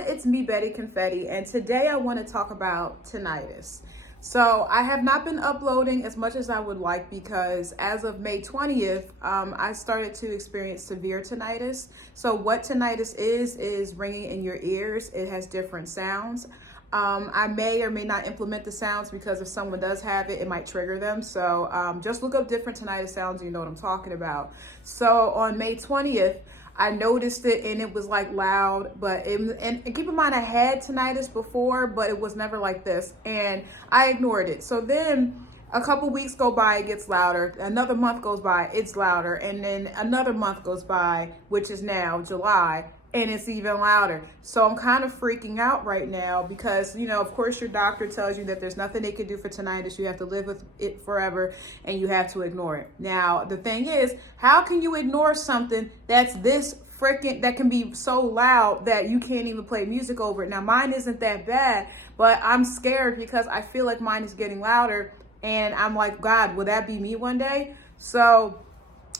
it's me, Betty Confetti, and today I want to talk about tinnitus. So I have not been uploading as much as I would like because as of May 20th, I started to experience severe tinnitus. So what tinnitus is ringing in your ears. It has different sounds. I may or may not implement the sounds because if someone does have it, it might trigger them. So just look up different tinnitus sounds and you know what I'm talking about. So on May 20th, I noticed it and it was like loud, and keep in mind I had tinnitus before, but it was never like this and I ignored it. So then a couple weeks go by, it gets louder. Another month goes by, it's louder. And then another month goes by, which is now July, and it's even louder. So I'm kind of freaking out right now because, you know, of course your doctor tells you that there's nothing they can do for tinnitus. You have to live with it forever and you have to ignore it. Now, the thing is, how can you ignore something that's this freaking, that can be so loud that you can't even play music over it? Now, mine isn't that bad, but I'm scared because I feel like mine is getting louder and I'm like, God, will that be me one day? So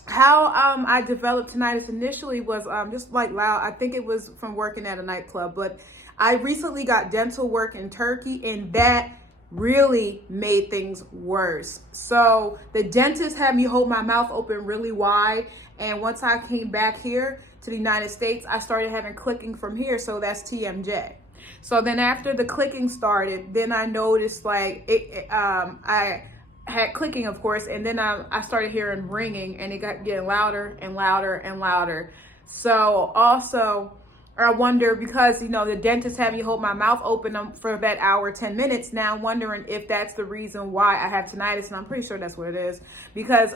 how I developed tinnitus initially was just like loud. I think it was from working at a nightclub, but I recently got dental work in Turkey and that really made things worse. So the dentist had me hold my mouth open really wide, and once I came back here to the United States, I started having clicking from here, so that's TMJ. So then after the clicking started, then I noticed like I had clicking, of course, and then I started hearing ringing and it got getting louder and louder and louder. So also I wonder, because, you know, the dentist had me hold my mouth open for that hour, 10 minutes. Now I'm wondering if that's the reason why I have tinnitus, and I'm pretty sure that's what it is, because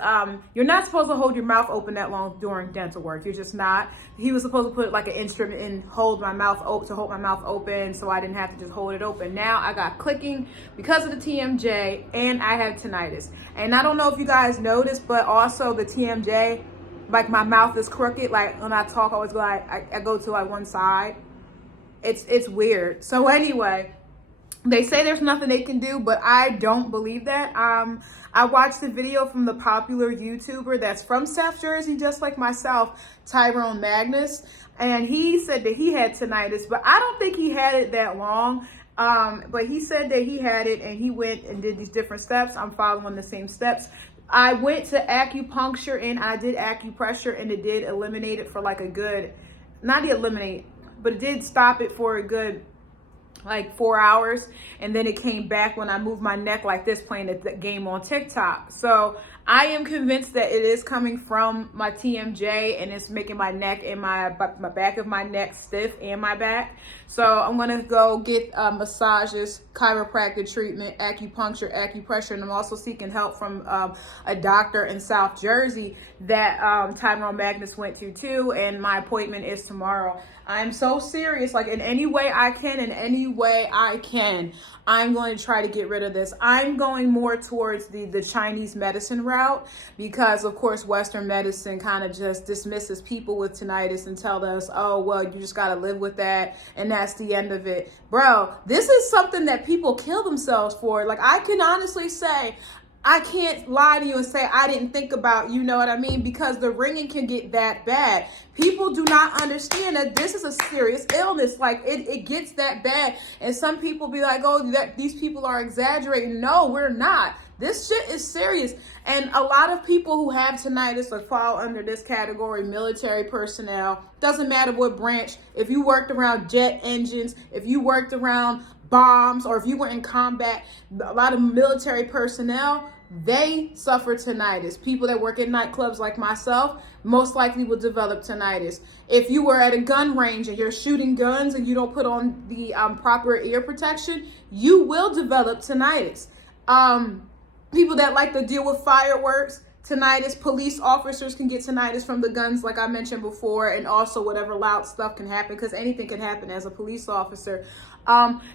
you're not supposed to hold your mouth open that long during dental work. You're just not. He was supposed to put like an instrument in, hold my mouth open, to hold my mouth open, so I didn't have to just hold it open. Now I got clicking because of the TMJ, and I have tinnitus. And I don't know if you guys noticed, but also the TMJ, like my mouth is crooked. Like when I talk, I always go like I go to like one side. It's weird. So anyway, they say there's nothing they can do, but I don't believe that. I watched a video from the popular YouTuber that's from South Jersey, just like myself, Tyrone Magnus, and he said that he had tinnitus, but I don't think he had it that long. But he said that he had it and he went and did these different steps. I'm following the same steps. I went to acupuncture and I did acupressure, and it did eliminate it for like a good, not eliminate, but it did stop it for a good like 4 hours. And then it came back when I moved my neck like this, playing the game on TikTok. So I am convinced that it is coming from my TMJ, and it's making my neck and my back of my neck stiff and my back. So I'm gonna go get massages, chiropractic treatment, acupuncture, acupressure, and I'm also seeking help from a doctor in South Jersey that Tyrone Magnus went to too, and my appointment is tomorrow. I'm so serious, like in any way I can, I'm going to try to get rid of this. I'm going more towards the Chinese medicine route because, of course, Western medicine kind of just dismisses people with tinnitus and tell us, oh, well, you just got to live with that and that's the end of it. Bro, this is something that people kill themselves for. Like, I can honestly say, I can't lie to you and say I didn't think about, you know what I mean? Because the ringing can get that bad. People do not understand that this is a serious illness. Like it gets that bad. And some people be like, oh, these people are exaggerating. No, we're not. This shit is serious. And a lot of people who have tinnitus or fall under this category, military personnel, doesn't matter what branch. If you worked around jet engines, if you worked around bombs, or if you were in combat, a lot of military personnel, they suffer tinnitus. People that work at nightclubs like myself most likely will develop tinnitus. If you were at a gun range and you're shooting guns and you don't put on the proper ear protection, you will develop tinnitus. People that like to deal with fireworks, tinnitus. Police officers can get tinnitus from the guns, like I mentioned before, and also whatever loud stuff can happen, because anything can happen as a police officer.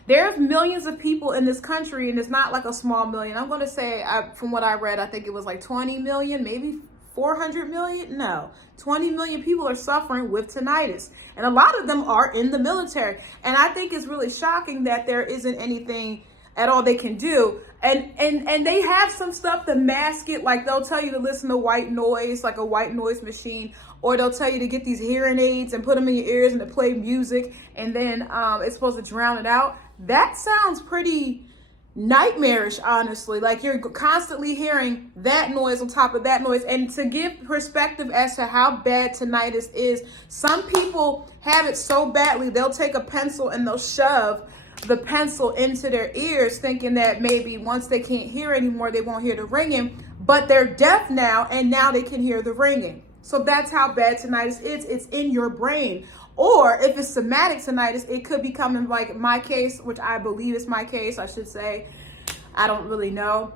There's millions of people in this country, and it's not like a small million. I'm going to say, from what I read, I think it was like 20 million, maybe 400 million. No, 20 million people are suffering with tinnitus, and a lot of them are in the military. And I think it's really shocking that there isn't anything at all they can do. And they have some stuff to mask it. Like they'll tell you to listen to white noise, like a white noise machine, or they'll tell you to get these hearing aids and put them in your ears and to play music, and then it's supposed to drown it out. That sounds pretty nightmarish, honestly. Like you're constantly hearing that noise on top of that noise. And to give perspective as to how bad tinnitus is, some people have it so badly they'll take a pencil and they'll shove the pencil into their ears, thinking that maybe once they can't hear anymore they won't hear the ringing, but they're deaf now and now they can hear the ringing. So that's how bad tinnitus is. It's in your brain. Or if it's somatic tinnitus, it could be coming, like my case, which I believe is my case, I should say. I don't really know.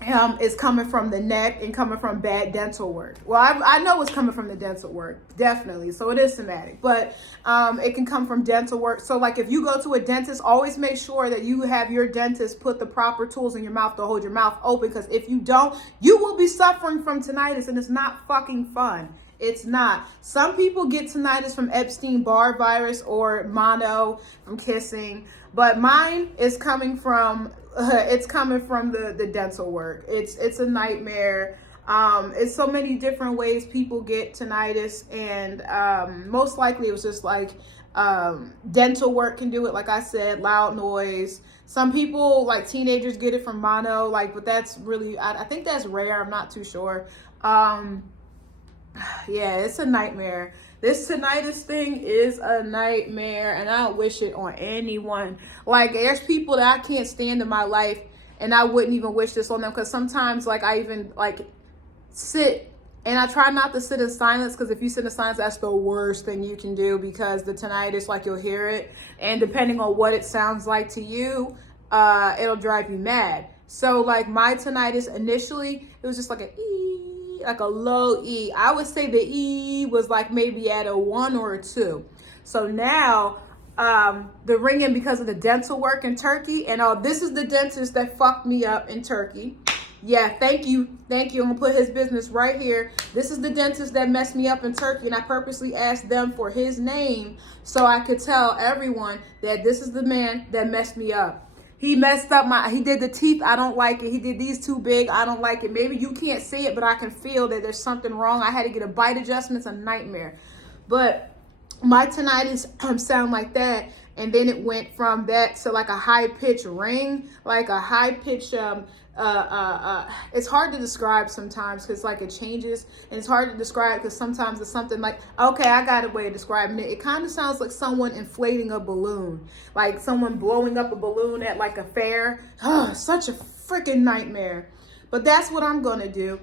It's coming from the neck and coming from bad dental work. Well, I know it's coming from the dental work, definitely. So it is somatic, but it can come from dental work. So like if you go to a dentist, always make sure that you have your dentist put the proper tools in your mouth to hold your mouth open, because if you don't, you will be suffering from tinnitus, and it's not fucking fun. It's not. Some people get tinnitus from Epstein-Barr virus or mono from kissing, but mine is coming from the dental work. It's a nightmare. It's so many different ways people get tinnitus, and most likely it was just like dental work can do it. Like I said, loud noise. Some people, like teenagers, get it from mono, like, but that's really, I think that's rare. I'm not too sure. Yeah, it's a nightmare. This tinnitus thing is a nightmare, and I don't wish it on anyone. Like, there's people that I can't stand in my life, and I wouldn't even wish this on them, because sometimes, like, I even, like, sit, and I try not to sit in silence, because if you sit in silence, that's the worst thing you can do, because the tinnitus, like, you'll hear it, and depending on what it sounds like to you, it'll drive you mad. So, like, my tinnitus initially, it was just like like a low E. I would say the E was like maybe at a 1 or a 2. So now the ringing, because of the dental work in Turkey, and this is the dentist that fucked me up in Turkey. Yeah, thank you. I'm gonna put his business right here. This is the dentist that messed me up in Turkey, and I purposely asked them for his name so I could tell everyone that this is the man that messed me up. He messed up he did the teeth, I don't like it. He did these too big, I don't like it. Maybe you can't see it, but I can feel that there's something wrong. I had to get a bite adjustment. It's a nightmare. But my tinnitus sound like that, and then it went from that to like a high-pitched ring, like a high-pitched, it's hard to describe sometimes, because like it changes, and it's hard to describe because sometimes it's something like, okay, I got a way of describing it. It kind of sounds like someone inflating a balloon, like someone blowing up a balloon at like a fair. Such a freaking nightmare. But that's what I'm gonna do.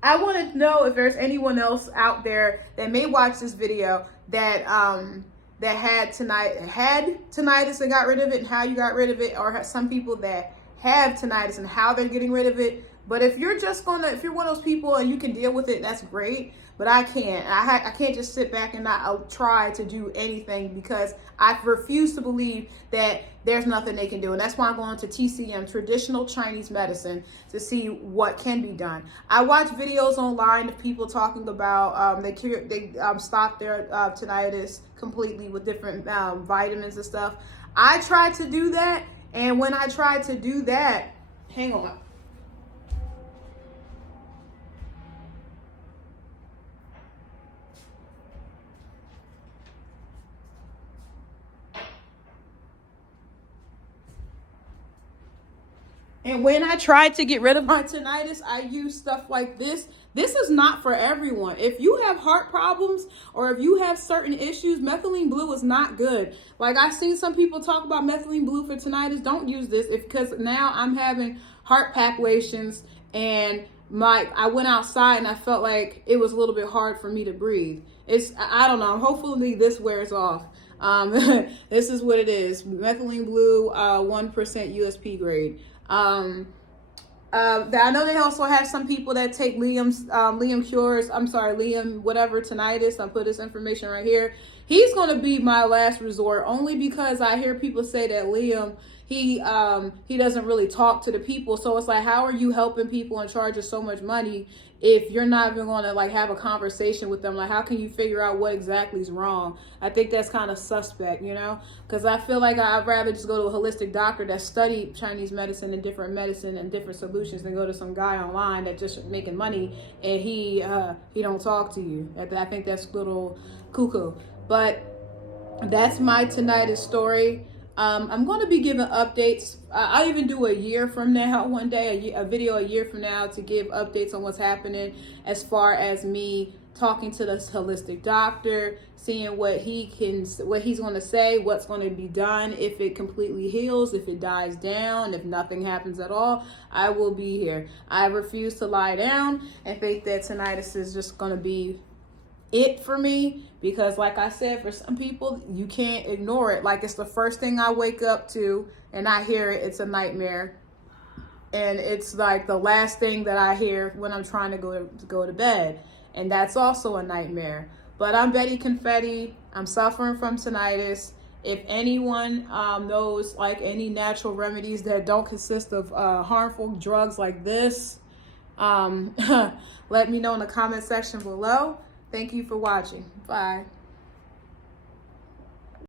I want to know if there's anyone else out there that may watch this video that had tinnitus and got rid of it, and how you got rid of it, or some people that have tinnitus and how they're getting rid of it. But if you're if you're one of those people and you can deal with it, that's great. But I can't. I can't just sit back and not try to do anything, because I refuse to believe that there's nothing they can do. And that's why I'm going to TCM, traditional Chinese medicine, to see what can be done. I watch videos online of people talking about they stopped their tinnitus completely with different vitamins and stuff. I tried to do that, and when I tried to do that, hang on. And when I tried to get rid of my tinnitus, I used stuff like this. This is not for everyone. If you have heart problems or if you have certain issues, methylene blue is not good. Like, I've seen some people talk about methylene blue for tinnitus. Don't use this, because now I'm having heart palpitations, and I went outside and I felt like it was a little bit hard for me to breathe. I don't know. Hopefully this wears off. This is what it is. Methylene blue, 1% USP grade. I know they also have some people that take Liam whatever tinnitus. I'll put this information right here. He's going to be my last resort, only because I hear people say that Liam, he doesn't really talk to the people. So it's like, how are you helping people and charging so much money if you're not even going to like have a conversation with them. Like, how can you figure out what exactly is wrong? I think that's kind of suspect, you know, because I feel like I'd rather just go to a holistic doctor that studied Chinese medicine and different medicine and different solutions than go to some guy online that just making money and he don't talk to you. I think that's a little cuckoo. But that's my tinnitus story. I'm going to be giving updates. I'll even do a year from now one day, a video a year from now to give updates on what's happening as far as me talking to this holistic doctor, seeing what he's going to say, what's going to be done, if it completely heals, if it dies down, if nothing happens at all. I will be here. I refuse to lie down and think that tinnitus is just going to be it for me, because like I said, for some people you can't ignore it. Like, it's the first thing I wake up to and I hear it, it's a nightmare, and it's like the last thing that I hear when I'm trying to go to bed, and that's also a nightmare. But I'm Betty Confetti. I'm suffering from tinnitus. If anyone knows like any natural remedies that don't consist of harmful drugs like this, let me know in the comment section below. Thank you for watching. Bye.